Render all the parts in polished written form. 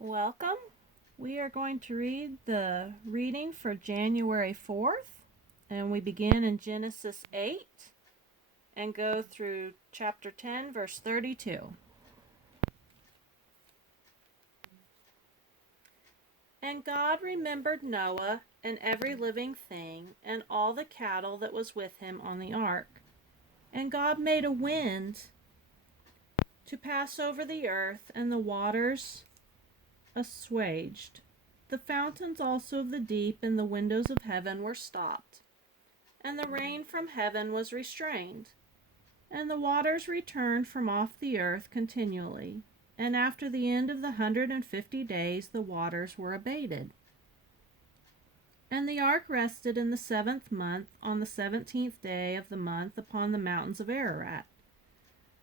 Welcome. We are going to read the reading for January 4th, and we begin in Genesis 8 and go through chapter 10, verse 32. And God remembered Noah and every living thing and all the cattle that was with him on the ark. And God made a wind to pass over the earth, and the waters assuaged. The fountains also of the deep and the windows of heaven were stopped, and the rain from heaven was restrained, and the waters returned from off the earth continually. And after the end of the 150 days, the waters were abated. And the ark rested in the 7th month, on the 17th day of the month, upon the mountains of Ararat.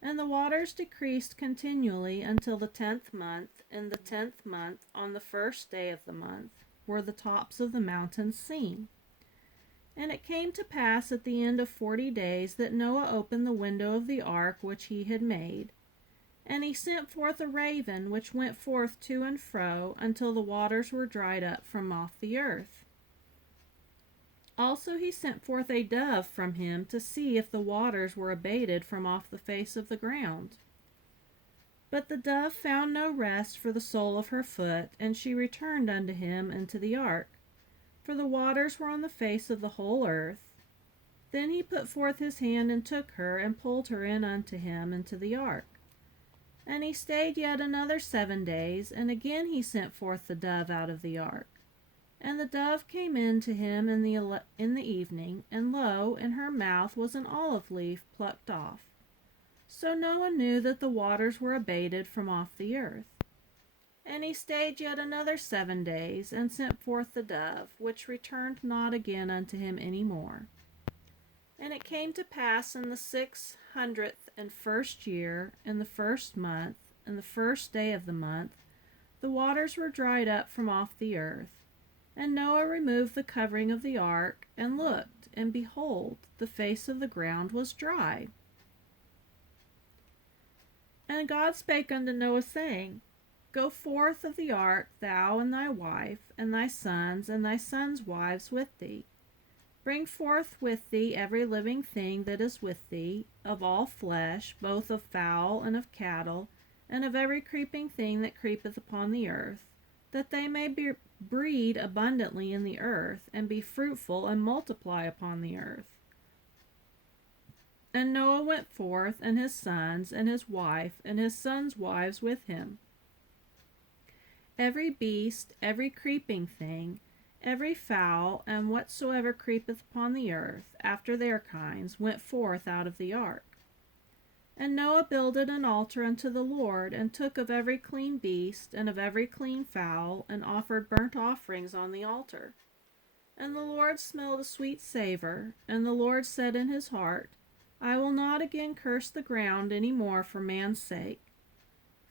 And the waters decreased continually until the 10th month. In the 10th month, on the 1st day of the month, were the tops of the mountains seen. And it came to pass at the end of 40 days that Noah opened the window of the ark which he had made. And he sent forth a raven, which went forth to and fro until the waters were dried up from off the earth. Also he sent forth a dove from him to see if the waters were abated from off the face of the ground. But the dove found no rest for the sole of her foot, and she returned unto him into the ark, for the waters were on the face of the whole earth. Then he put forth his hand and took her, and pulled her in unto him into the ark. And he stayed yet another 7 days, and again he sent forth the dove out of the ark. And the dove came in to him in the evening, and lo, in her mouth was an olive leaf plucked off. So Noah knew that the waters were abated from off the earth. And he stayed yet another 7 days, and sent forth the dove, which returned not again unto him any more. And it came to pass in the 601st year, in the 1st month, in the 1st day of the month, the waters were dried up from off the earth. And Noah removed the covering of the ark, and looked, and behold, the face of the ground was dry. And God spake unto Noah, saying, Go forth of the ark, thou and thy wife, and thy sons' wives with thee. Bring forth with thee every living thing that is with thee, of all flesh, both of fowl and of cattle, and of every creeping thing that creepeth upon the earth, that they may breed abundantly in the earth, and be fruitful, and multiply upon the earth. And Noah went forth, and his sons, and his wife, and his sons' wives with him. Every beast, every creeping thing, every fowl, and whatsoever creepeth upon the earth, after their kinds, went forth out of the ark. And Noah builded an altar unto the Lord, and took of every clean beast, and of every clean fowl, and offered burnt offerings on the altar. And the Lord smelled a sweet savor, and the Lord said in his heart, I will not again curse the ground any more for man's sake.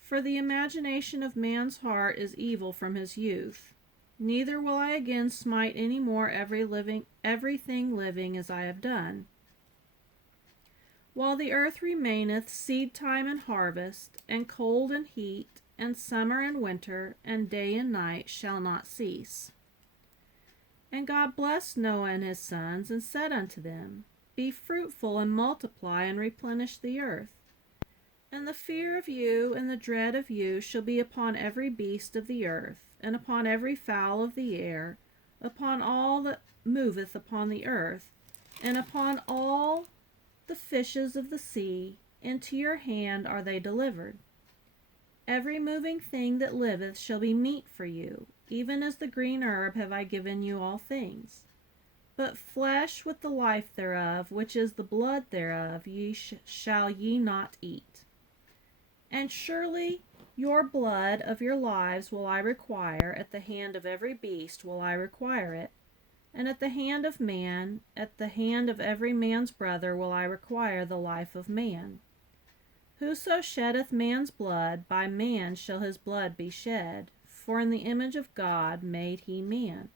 For the imagination of man's heart is evil from his youth. Neither will I again smite any more everything living as I have done. While the earth remaineth, seed time and harvest, and cold and heat, and summer and winter, and day and night shall not cease. And God blessed Noah and his sons, and said unto them, Be fruitful, and multiply, and replenish the earth. And the fear of you and the dread of you shall be upon every beast of the earth, and upon every fowl of the air, upon all that moveth upon the earth, and upon all the fishes of the sea. Into your hand are they delivered. Every moving thing that liveth shall be meat for you, even as the green herb have I given you all things. But flesh with the life thereof, which is the blood thereof, shall ye not eat. And surely your blood of your lives will I require, at the hand of every beast will I require it, and at the hand of man, at the hand of every man's brother will I require the life of man. Whoso sheddeth man's blood, by man shall his blood be shed, for in the image of God made he man.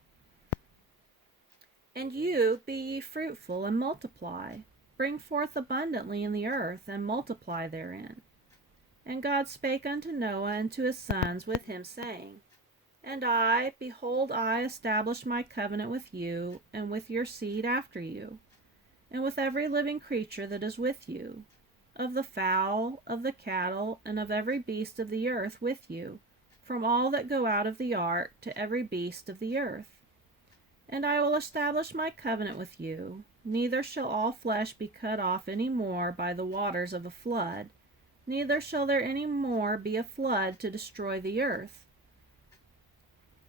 And you, be ye fruitful, and multiply. Bring forth abundantly in the earth, and multiply therein. And God spake unto Noah and to his sons with him, saying, And I, behold, I establish my covenant with you, and with your seed after you, and with every living creature that is with you, of the fowl, of the cattle, and of every beast of the earth with you, from all that go out of the ark to every beast of the earth. And I will establish my covenant with you, neither shall all flesh be cut off any more by the waters of a flood, neither shall there any more be a flood to destroy the earth.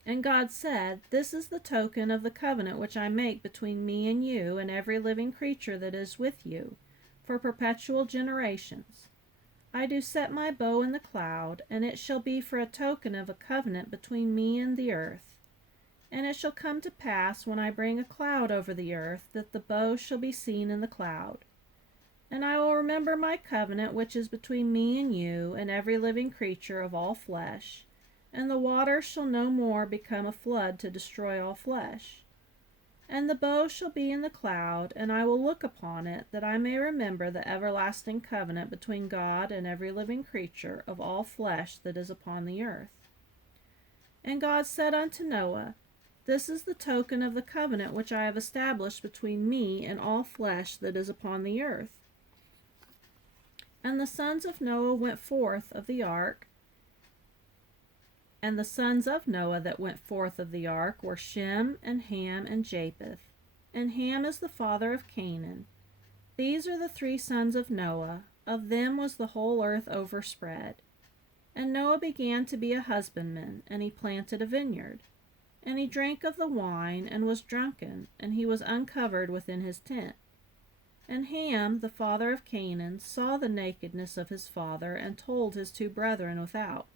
And God said, This is the token of the covenant which I make between me and you and every living creature that is with you, for perpetual generations. I do set my bow in the cloud, and it shall be for a token of a covenant between me and the earth. And it shall come to pass, when I bring a cloud over the earth, that the bow shall be seen in the cloud. And I will remember my covenant which is between me and you and every living creature of all flesh, and the waters shall no more become a flood to destroy all flesh. And the bow shall be in the cloud, and I will look upon it, that I may remember the everlasting covenant between God and every living creature of all flesh that is upon the earth. And God said unto Noah, This is the token of the covenant which I have established between me and all flesh that is upon the earth. And the sons of Noah went forth of the ark, and the sons of Noah that went forth of the ark were Shem, and Ham, and Japheth. And Ham is the father of Canaan. These are the 3 sons of Noah. Of them was the whole earth overspread. And Noah began to be a husbandman, and he planted a vineyard. And he drank of the wine, and was drunken, and he was uncovered within his tent. And Ham, the father of Canaan, saw the nakedness of his father, and told his 2 brethren without.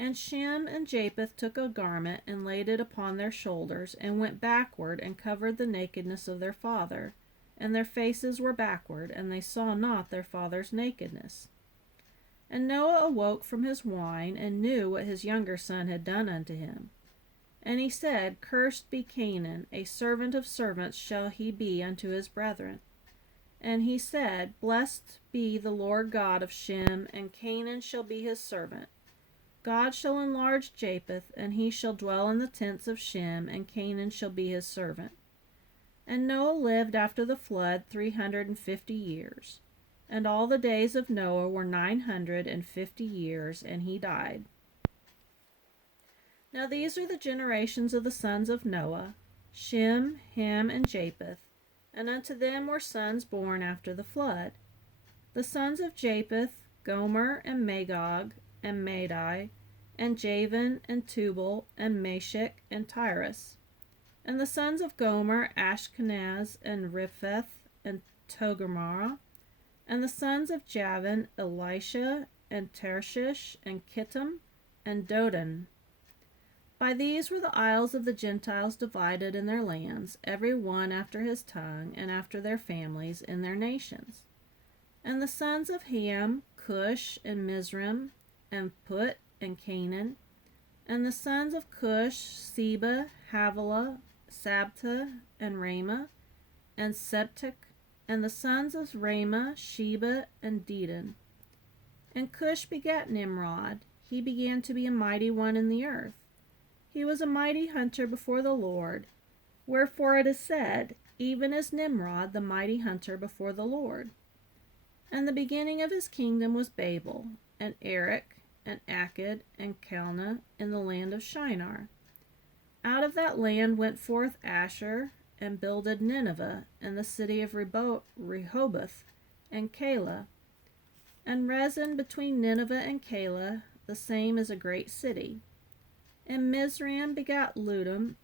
And Shem and Japheth took a garment, and laid it upon their shoulders, and went backward, and covered the nakedness of their father. And their faces were backward, and they saw not their father's nakedness. And Noah awoke from his wine, and knew what his younger son had done unto him. And he said, Cursed be Canaan, a servant of servants shall he be unto his brethren. And he said, Blessed be the Lord God of Shem, and Canaan shall be his servant. God shall enlarge Japheth, and he shall dwell in the tents of Shem, and Canaan shall be his servant. And Noah lived after the flood 350 years. And all the days of Noah were 950 years, and he died. Now these are the generations of the sons of Noah, Shem, Ham, and Japheth, and unto them were sons born after the flood. The sons of Japheth, Gomer, and Magog, and Madai, and Javan, and Tubal, and Meshech, and Tyrus. And the sons of Gomer, Ashkenaz, and Ripheth, and Togarmah. And the sons of Javan, Elisha, and Tarshish, and Kittim, and Dodan. By these were the isles of the Gentiles divided in their lands, every one after his tongue, and after their families, in their nations. And the sons of Ham, Cush, and Mizraim, and Put, and Canaan. And the sons of Cush, Seba, Havilah, Sabta, and Ramah, and Septic. And the sons of Ramah, Sheba, and Dedan. And Cush begat Nimrod. He began to be a mighty one in the earth. He was a mighty hunter before the Lord. Wherefore it is said, even as Nimrod, the mighty hunter before the Lord. And the beginning of his kingdom was Babel, and Erech, and Akkad, and Calneh, in the land of Shinar. Out of that land went forth Asher, and builded Nineveh, and the city of Rehoboth, and Calah. And Rezin between Nineveh and Calah, the same is a great city. And Mizraim begat Ludim,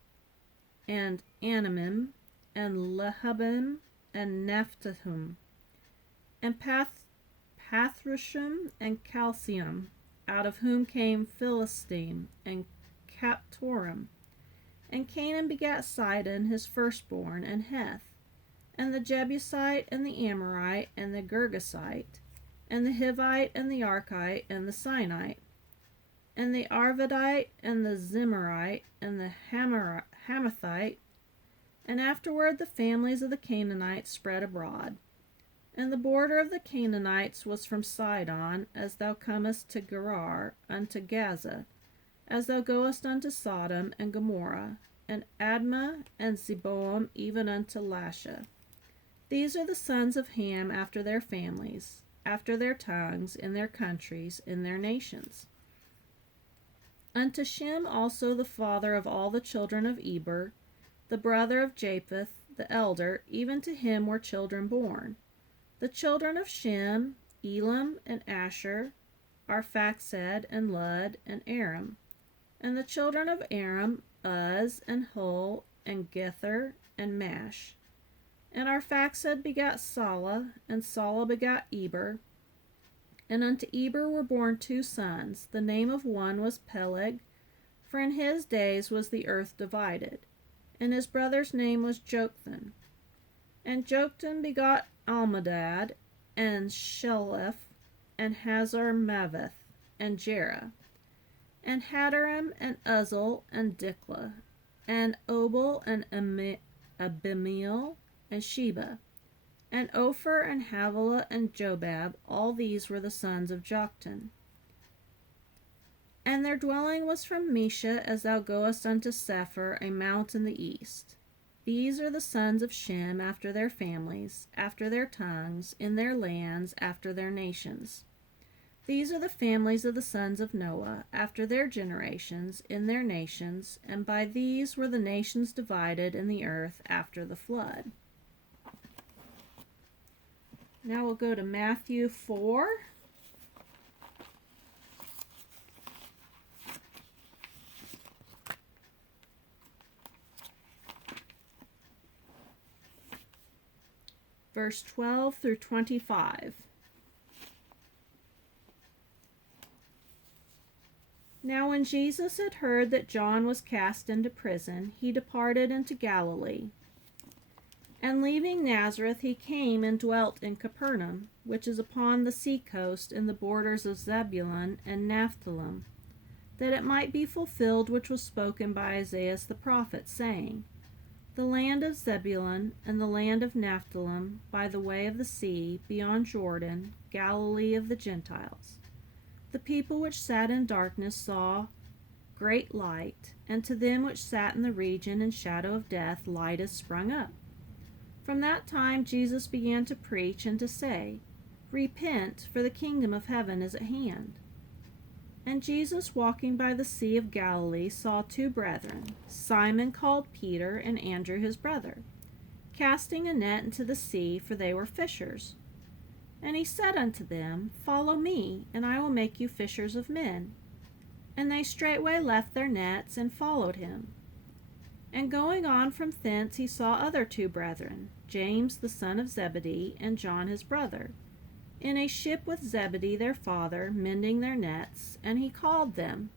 and Anamim, and Lehabim, and Naphtahim, and Pathrushim, and Calcium, out of whom came Philistine, and Captorim. And Canaan begat Sidon, his firstborn, and Heth, and the Jebusite, and the Amorite, and the Girgasite, and the Hivite, and the Archite, and the Sinite, and the Arvadite, and the Zimmerite, and the Hamathite. And afterward the families of the Canaanites spread abroad. And the border of the Canaanites was from Sidon, as thou comest to Gerar, unto Gaza, as thou goest unto Sodom and Gomorrah, and Admah and Zeboam, even unto Lasha. These are the sons of Ham after their families, after their tongues, in their countries, in their nations. Unto Shem also the father of all the children of Eber, the brother of Japheth, the elder, even to him were children born. The children of Shem, Elam and Asher, Arphaxad and Lud and Aram. And the children of Aram, Uz and Hul and Gether and Mash. And Arphaxad begat Salah, and Salah begat Eber. And unto Eber were born 2 sons. The name of one was Peleg, for in his days was the earth divided. And his brother's name was Joktan. And Joktan begot Almadad, and Sheleph, and Hazar Maveth, and Jerah, and Hadaram, and Uzzal, and Diklah, and Obal, and Abimael, and Sheba, and Ophir, and Havilah, and Jobab. All these were the sons of Joktan. And their dwelling was from Mesha, as thou goest unto Sephir, a mount in the east. These are the sons of Shem after their families, after their tongues, in their lands, after their nations. These are the families of the sons of Noah, after their generations, in their nations, and by these were the nations divided in the earth after the flood. Now we'll go to Matthew 4. Verse 12 through 25. Now when Jesus had heard that John was cast into prison, he departed into Galilee. And leaving Nazareth, he came and dwelt in Capernaum, which is upon the sea coast in the borders of Zebulun and Naphtali, that it might be fulfilled which was spoken by Isaiah the prophet, saying, The land of Zebulun and the land of Naphtali, by the way of the sea, beyond Jordan, Galilee of the Gentiles. The people which sat in darkness saw great light, and to them which sat in the region and shadow of death light is sprung up. From that time Jesus began to preach and to say, Repent, for the kingdom of heaven is at hand. And Jesus, walking by the sea of Galilee, saw 2 brethren, Simon called Peter, and Andrew his brother, casting a net into the sea, for they were fishers. And he said unto them, Follow me, and I will make you fishers of men. And they straightway left their nets, and followed him. And going on from thence he saw other 2 brethren, James the son of Zebedee, and John his brother, in a ship with Zebedee their father, mending their nets, and he called them.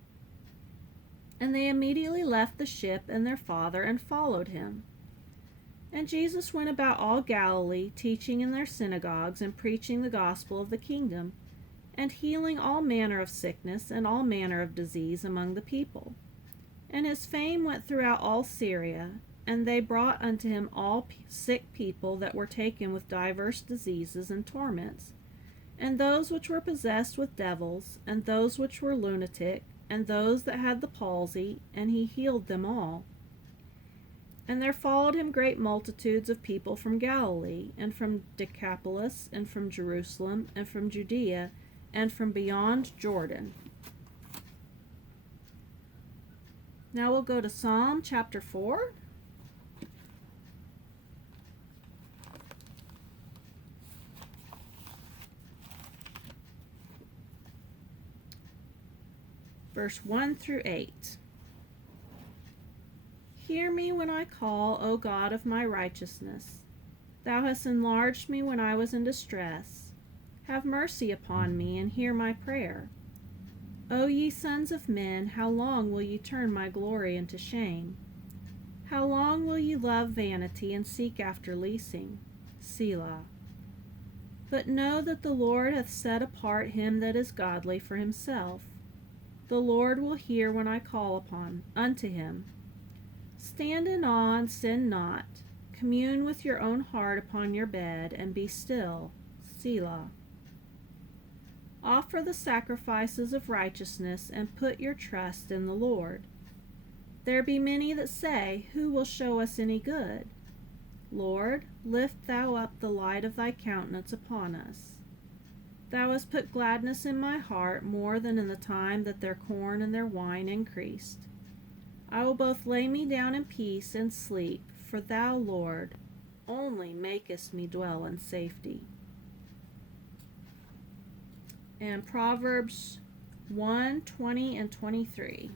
And they immediately left the ship and their father, and followed him. And Jesus went about all Galilee, teaching in their synagogues, and preaching the gospel of the kingdom, and healing all manner of sickness and all manner of disease among the people. And his fame went throughout all Syria, and they brought unto him all sick people that were taken with divers diseases and torments, and those which were possessed with devils, and those which were lunatic, and those that had the palsy, and he healed them all. And there followed him great multitudes of people from Galilee, and from Decapolis, and from Jerusalem, and from Judea, and from beyond Jordan. Now we'll go to Psalm chapter 4. Verse 1 through 8. Hear me when I call, O God of my righteousness. Thou hast enlarged me when I was in distress. Have mercy upon me, and hear my prayer. O ye sons of men, how long will ye turn my glory into shame? How long will ye love vanity, and seek after leasing? Selah. But know that the Lord hath set apart him that is godly for himself. The Lord will hear when I call unto him. Stand in awe and sin not. Commune with your own heart upon your bed, and be still. Selah. Offer the sacrifices of righteousness and put your trust in the Lord. There be many that say, Who will show us any good? Lord, lift thou up the light of thy countenance upon us. Thou hast put gladness in my heart more than in the time that their corn and their wine increased. I will both lay me down in peace and sleep, for thou, Lord, only makest me dwell in safety. And Proverbs 1:20 and 23.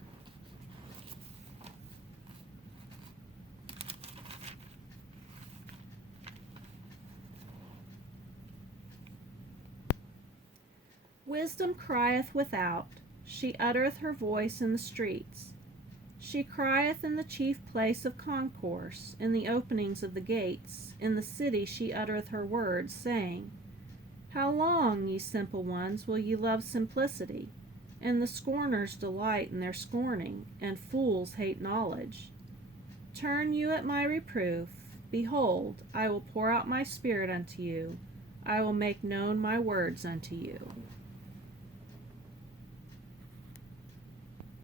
Wisdom crieth without, she uttereth her voice in the streets. She crieth in the chief place of concourse, in the openings of the gates. In the city she uttereth her words, saying, How long, ye simple ones, will ye love simplicity? And the scorners delight in their scorning, and fools hate knowledge. Turn you at my reproof. Behold, I will pour out my spirit unto you. I will make known my words unto you.